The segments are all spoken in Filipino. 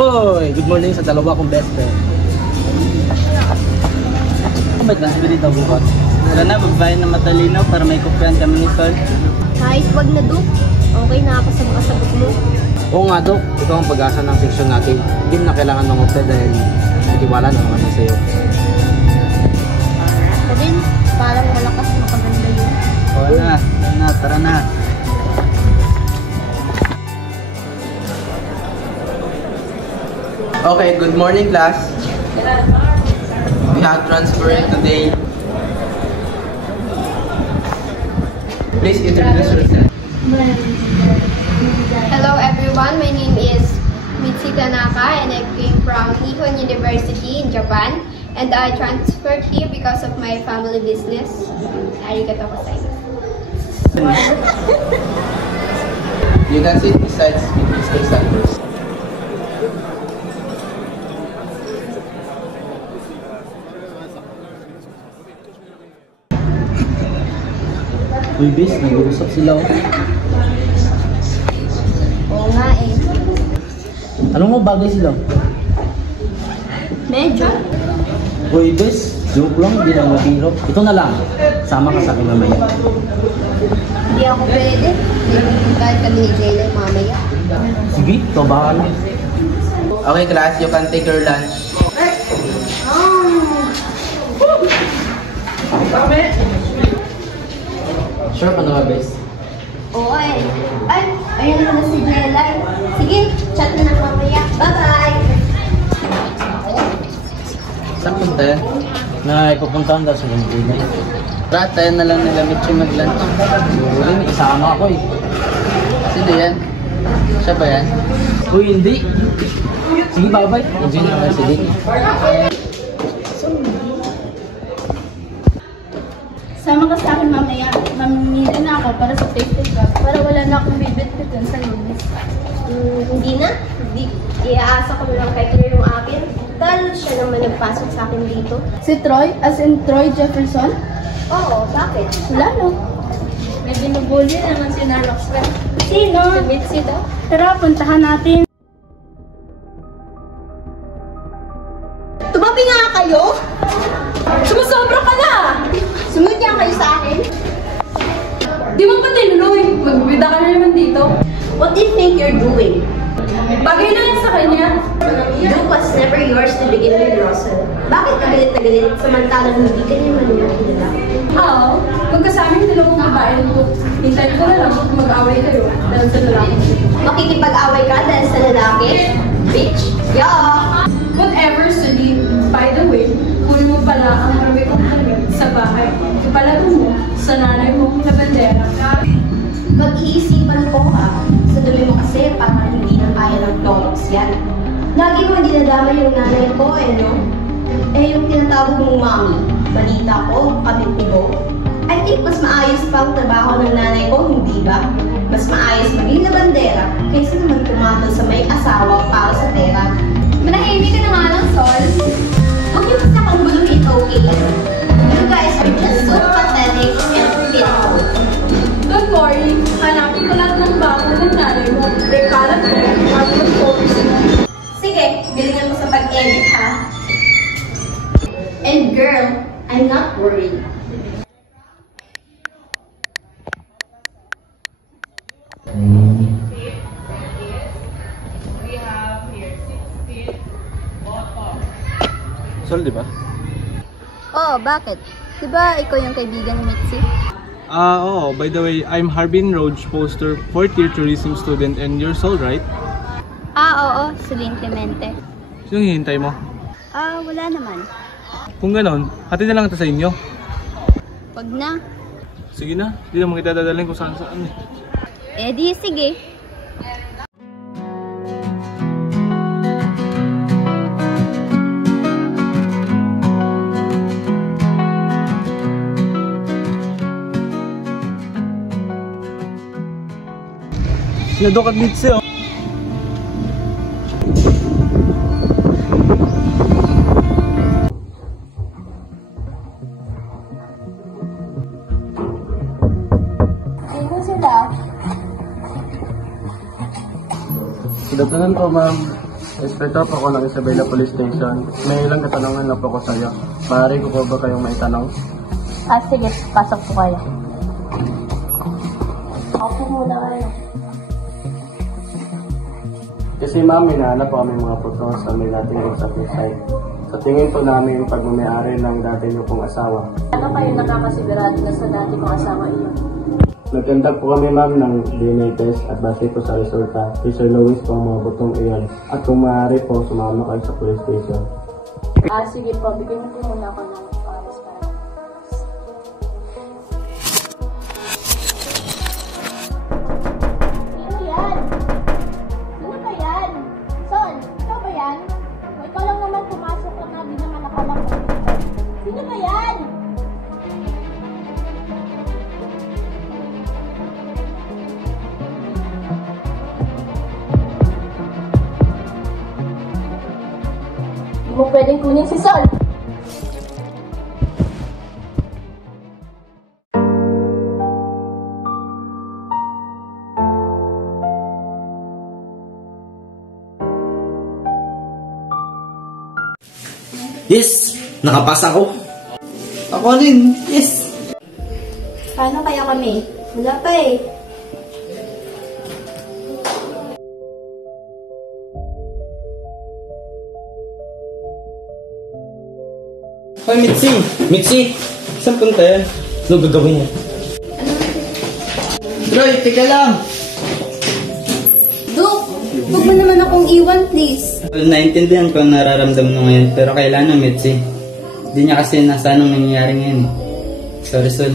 Hoy! Good morning sa dalawa kong best friend. Ba't lang sabi dito bukas? Sana magbayan na matalino para may kopyan kami ni Sol. Kahit wag na, Dok. Okay na ako sa mga sagot mo. Oo nga, Dok. Ikaw ang pag-asa ng section natin. Hindi mo na kailangan ng opte dahil natiwala na naman sa'yo. Ako din, parang malakas makaganda yun. Oo na, tara na. Okay, good morning class. We have transferring today. Please introduce yourself. Hello everyone, my name is Mitsi Tanaka and I came from Nihon University in Japan and I transferred here because of my family business. Arigatou gozaimasu. You can sit beside Mr. Santos. Uy, bis, nag-uusap sila. Oo nga eh. Alam mo, bagay sila. Medyo. Uy, bis, joke lang, hindi lang mabiro. Ito na lang, sama ka sa akin mamaya. Hindi ako pwede. Kahit kami ni Jayla mamaya. Sige, ito bahala. Okay class, you can take your lunch. Sure ka na ba, bis? Oo eh. Ay, ayun na si Jayla. Sige, chat na lang mamaya. Bye-bye! Saan punta yan? Na ipupuntahan daw sa Londrina. Tara, tayo na lang nila Mitchie mag-lunch. Uli, may kasama ako eh. Sino yan? Siya ba yan? Uy, hindi. Sige, bye-bye. Enjoy na lang si Dick. Sama ka sa akin mamaya. Mamimili na ako para sa Facebook app para wala na akong bibit-bitin sa lunes. Hindi na. Hindi. Iaasa ko lang kay Claire yung akin. Dahil siya naman nagpasok sa akin dito. Si Troy, as in Troy Jefferson? Oo, bakit? Wala no. May binubully naman si Roxwell. Sino? Si Mitzi daw. Tara, puntahan natin. Tumabi nga kayo! Sumusobra ka na! Sumunod niya kayo sa akin. Di mo pa tinuloy. Magbibida ka na naman dito. What do you think you're doing? Bagay na yan sa kanya. Duke was never yours to begin with, Russell. Bakit ka galit na galit samantalang hindi ka naman niya kilala? Oo. Magkasama yung dalawang babae mo. Hintayin ko na lang kung mag-away kayo dahil sa lalaki. Makikipag-away ka dahil sa lalaki? Bitch! Yeah! Whatever, Sudi. By the way, kunin mo pala ang marami kong damit sa bahay. Ipalago mo sa nanay mo na bandera. Mag-iisipan ko ha. Sa dumi mo kasi para hindi na kaya ng clorox yan. Lagi mo dinadama yung nanay ko no? Eh yung tinatawag mong mami, balita ko, kabit mo. I think mas maayos pa ang trabaho ng nanay ko, hindi ba? Mas maayos maging na bandera kaysa naman pumatol sa may asawa para sa pera. Manahimik ka na nga lang, Sol. Huwag niyo basta kang buluhin, okay? You guys are just so pathetic and pitiful. Don't worry, hanapin ko lahat ng bago ng nanay mo. Rekalat ko, mag-focus mo. Sige, bilingan mo sa pag-edit ha. And girl, I'm not worried. Sol, di ba? Oo, bakit? Diba ikaw yung kaibigan ni Mitzi? Oo. By the way, I'm Harbin Roach, poster 4th year tourism student, and you're Sol, right? Oo, Celine Clemente. Sinong hihintay mo? Wala naman. Kung ganon, hatid na lang ito sa inyo. Wag na. Sige na, di naman kita dadalhin kung saan saan eh. Eh di, sige. Sinadok at Mitzi, oh. Good afternoon po, ma'am. Inspector po ako ng Isabela Police Station. May ilang katanungan lang po ako sa iyo. Maaari ko po ba kayong may tanong? Sige, pasok po kayo. Ako muna kayo. Kasi ma'am, hinahanap po kami mga photos na may dating sa site. Sa tingin po namin pag-may-ari ng dati niyo pong asawa. Ano kayo nakakasigurado na sa dati kong asawa iyon? Nagkandak po kami ma'am ng DNA test at base po sa resulta, Sir Luis po ang mga butong iyon. At kung maaari po, sumama kayo sa police station. Sige po, bigyan niyo po muna ako ng oras para. Sino yan? Sino ba yan? Sol, ikaw ba yan? O ikaw lang naman pumasok lang na, di naman nakalak ko dito. Sino ba yan? Hindi mo pwedeng kunin si Sol. Yes! Nakapasa ko! Ako rin, yes. Paano kaya kami? Wala pa eh. Hoy, Mitzi. Mitzi! Saan punta yan? Ano gagawin niya? Roy, teka lang. Dok, huwag mo naman akong iwan, please. Well, naintindihan ko ang nararamdaman mo ngayon, pero kailangan, Mitzi. Hindi niya kasi nasa anong nangyayari ngayon. Sorry, Sol.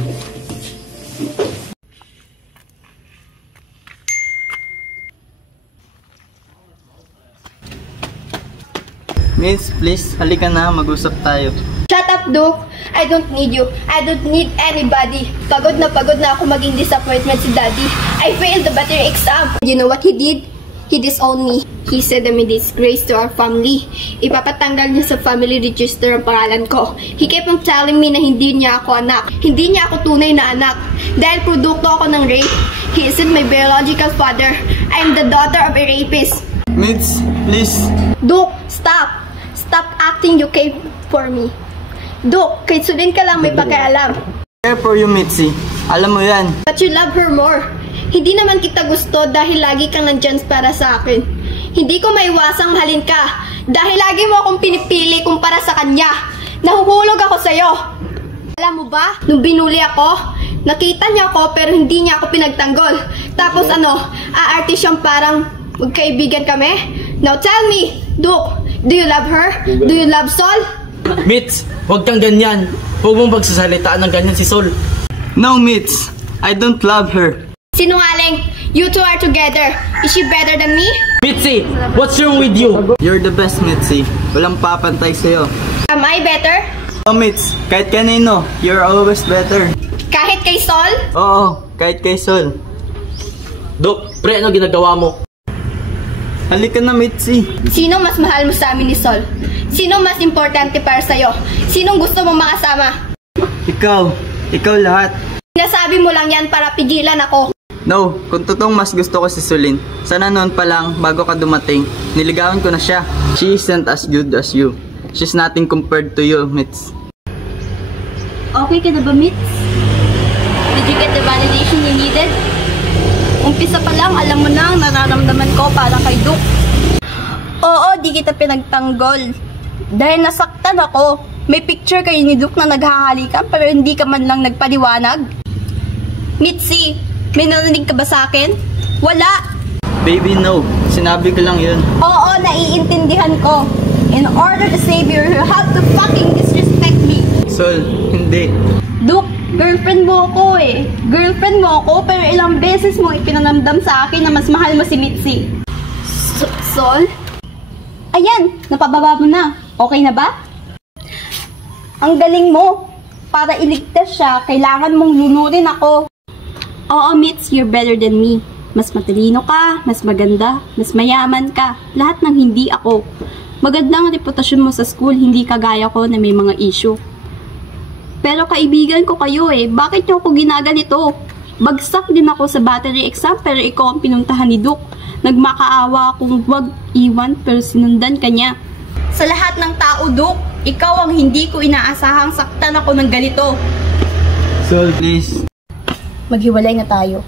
Miss, please, halika na, mag-usap tayo. Shut up, Duke. I don't need you. I don't need anybody. Pagod na ako maging disappointment si Daddy. I failed the battery exam. You know what he did? He disowned me. He said I'm a disgrace to our family. Ipapatanggal niya sa family register ang pangalan ko. He kept on telling me na hindi niya ako anak. Hindi niya ako tunay na anak. Dahil produkto ako ng rape. He isn't my biological father. I'm the daughter of a rapist. Miss, please. Duke, stop. Stop acting you care for me. Duke, kahit sudin ka lang may pakialam. Care for you, Mitzi. Alam mo yan. But you love her more. Hindi naman kita gusto dahil lagi kang nandyan para sa akin. Hindi ko maiwasang mahalin ka dahil lagi mo akong pinipili kumpara sa kanya. Nahuhulog ako sa'yo. Alam mo ba, nung binuli ako, nakita niya ako pero hindi niya ako pinagtanggol. Tapos aarte siyang parang magkaibigan kami. Now tell me, Duke, do you love her? Do you love Sol? Mitz! Huwag kang ganyan! Huwag mong pagsasalitaan ng ganyan si Sol! No, Mitz. I don't love her. Sinungaling, you two are together. Is she better than me? Mitzi! What's wrong with you? You're the best, Mitzi. Walang papantay sa'yo. Am I better? Oh, Mitz. Kahit kanino, you're always better. Kahit kay Sol? Oo, kahit kay Sol. Dok, pre, ano ginagawa mo? Halika na, Mitzi. Sino mas mahal mo sa amin ni Sol? Sino mas importante para sa'yo? Sinong gusto mong makasama? Ikaw. Ikaw lahat. Nasabi mo lang yan para pigilan ako. No, kung totoong mas gusto ko si Solin, sana noon pa lang, bago ka dumating, niligawan ko na siya. She isn't as good as you. She's nothing compared to you, Mitz. Okay ka na ba, Mitz? Did you get the validation you needed? Umpisa pa lang, alam mo na ang nararamdaman ko para kay Duke. Oo, di kita pinagtanggol. Dahil nasaktan ako. May picture kayo ni Duke na naghahalikan pero hindi ka man lang nagpaliwanag. Mitzi, may narinig ka ba sa akin? Wala. Baby, no. Sinabi ko lang yun. Oo, naiintindihan ko. In order to save you, you have to fucking disrespect me. Sol, hindi. Duke, girlfriend mo ako eh. Girlfriend mo ako pero ilang beses mo ipinanamdam sa akin na mas mahal mo si Mitzi. Sol? Ayan, napababa mo na. Okay na ba? Ang galing mo. Para iligtas siya, kailangan mong lunurin ako. Oo, Mitz, you're better than me. Mas matalino ka, mas maganda, mas mayaman ka. Lahat ng hindi ako. Maganda ang reputasyon mo sa school, hindi kagaya ko na may mga issue. Pero kaibigan ko kayo eh. Bakit niyo ako ginaganito? Bagsak din ako sa battery exam pero ikaw ang pinuntahan ni Duke. Nagmakaawa akong wag iwan pero sinundan ka niya. Sa lahat ng tao, Duke, ikaw ang hindi ko inaasahang saktan ako ng ganito. Sol, please. Maghiwalay na tayo.